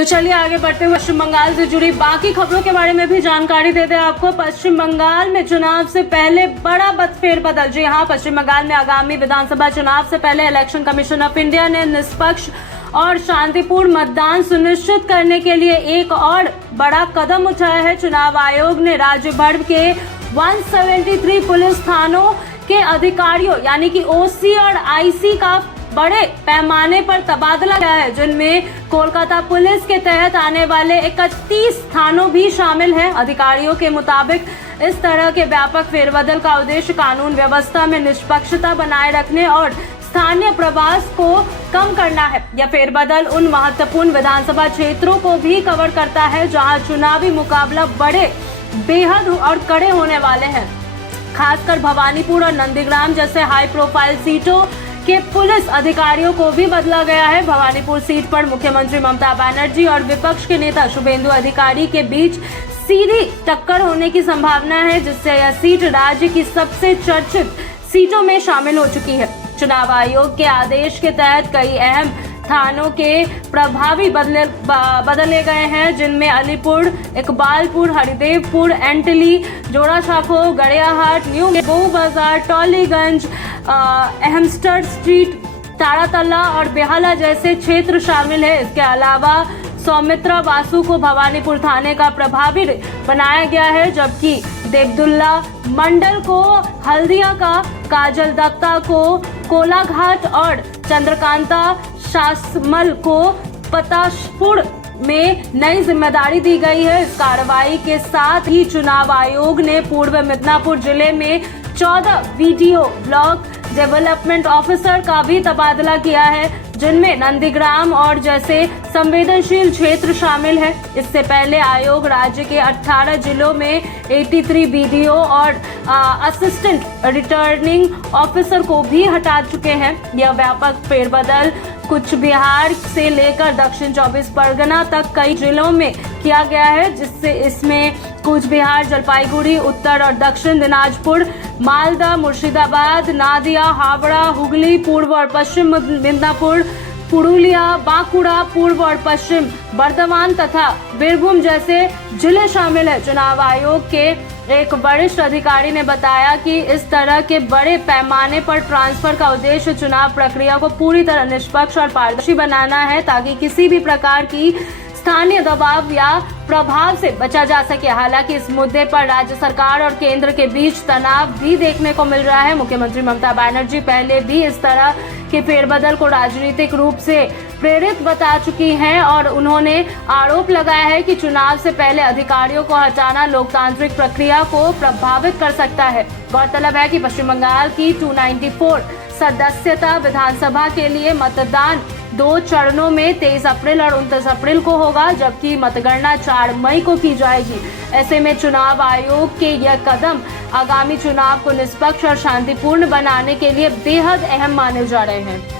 तो चलिए आगे बढ़ते हुए पश्चिम बंगाल से जुड़ी बाकी खबरों के बारे में भी जानकारी देते हैं आपको। पश्चिम बंगाल में चुनाव से पहले बड़ा फेरबदल। जी हाँ, पश्चिम बंगाल में आगामी विधानसभा चुनाव से पहले इलेक्शन कमीशन ऑफ इंडिया ने निष्पक्ष और शांतिपूर्ण मतदान सुनिश्चित करने के लिए एक और बड़ा कदम उठाया है। चुनाव आयोग ने राज्य भर के 173 पुलिस थानों के अधिकारियों यानी कि ओसी और आईसी का बड़े पैमाने पर तबादला किया है, जिनमें कोलकाता पुलिस के तहत आने वाले 31 थानों भी शामिल हैं। अधिकारियों के मुताबिक इस तरह के व्यापक फेरबदल का उद्देश्य कानून व्यवस्था में निष्पक्षता बनाए रखने और स्थानीय प्रवास को कम करना है। यह फेरबदल उन महत्वपूर्ण विधानसभा क्षेत्रों को भी कवर करता है जहां चुनावी मुकाबला बड़े बेहद और कड़े होने वाले हैं। खासकर भवानीपुर और नंदीग्राम जैसे हाई प्रोफाइल सीटों के पुलिस अधिकारियों को भी बदला गया है। भवानीपुर सीट पर मुख्यमंत्री ममता बनर्जी और विपक्ष के नेता शुभेंदु अधिकारी के बीच सीधी टक्कर होने की संभावना है, जिससे यह सीट राज्य की सबसे चर्चित सीटों में शामिल हो चुकी है। चुनाव आयोग के आदेश के तहत कई अहम थानों के प्रभावी बदले गए हैं, जिनमें अलीपुर, इकबालपुर, हरिदेवपुर, एंटली, जोड़ासांको, गड़ियाहाट, न्यू बाजार, टॉलीगंज, हेम्स्टर स्ट्रीट, तारातल्ला और बेहाला जैसे क्षेत्र शामिल है। इसके अलावा सौमित्रा बासु को भवानीपुर थाने का प्रभारी बनाया गया है, जबकि देवदुल्ला मंडल को हल्दिया का, काजल दत्ता को कोलाघाट और चंद्रकांता शासमल को पताशपुर में नई जिम्मेदारी दी गई है। इस कार्रवाई के साथ ही चुनाव आयोग ने पूर्व मिदनापुर जिले में 14 वीडियो ब्लॉक डेवलपमेंट ऑफिसर का भी तबादला किया है, जिनमें नंदीग्राम और जैसे संवेदनशील क्षेत्र शामिल है। इससे पहले आयोग राज्य के 18 जिलों में 83 बीडीओ और असिस्टेंट रिटर्निंग ऑफिसर को भी हटा चुके हैं। यह व्यापक फेरबदल कुछ बिहार से लेकर दक्षिण 24 परगना तक कई जिलों में किया गया है, जिससे इसमें कूच बिहार, जलपाईगुड़ी, उत्तर और दक्षिण दिनाजपुर, मालदा, मुर्शिदाबाद, नादिया, हावड़ा, हुगली, पूर्व और पश्चिम मिदनापुर, पुरुलिया, बांकुड़ा, पूर्व और पश्चिम बर्धमान तथा बीरभूम जैसे जिले शामिल है। चुनाव आयोग के एक वरिष्ठ अधिकारी ने बताया कि इस तरह के बड़े पैमाने पर ट्रांसफर का उद्देश्य चुनाव प्रक्रिया को पूरी तरह निष्पक्ष और पारदर्शी बनाना है, ताकि किसी भी प्रकार की स्थानीय दबाव या प्रभाव से बचा जा सके। हालांकि इस मुद्दे पर राज्य सरकार और केंद्र के बीच तनाव भी देखने को मिल रहा है। मुख्यमंत्री ममता बनर्जी पहले भी इस तरह के फेरबदल को राजनीतिक रूप से प्रेरित बता चुकी हैं और उन्होंने आरोप लगाया है कि चुनाव से पहले अधिकारियों को हटाना लोकतांत्रिक प्रक्रिया को प्रभावित कर सकता है। गौरतलब है कि पश्चिम बंगाल की 294 सदस्यता विधानसभा के लिए मतदान 2 चरणों में 23 अप्रैल और 29 अप्रैल को होगा, जबकि मतगणना 4 मई को की जाएगी। ऐसे में चुनाव आयोग के यह कदम आगामी चुनाव को निष्पक्ष और शांतिपूर्ण बनाने के लिए बेहद अहम माने जा रहे हैं।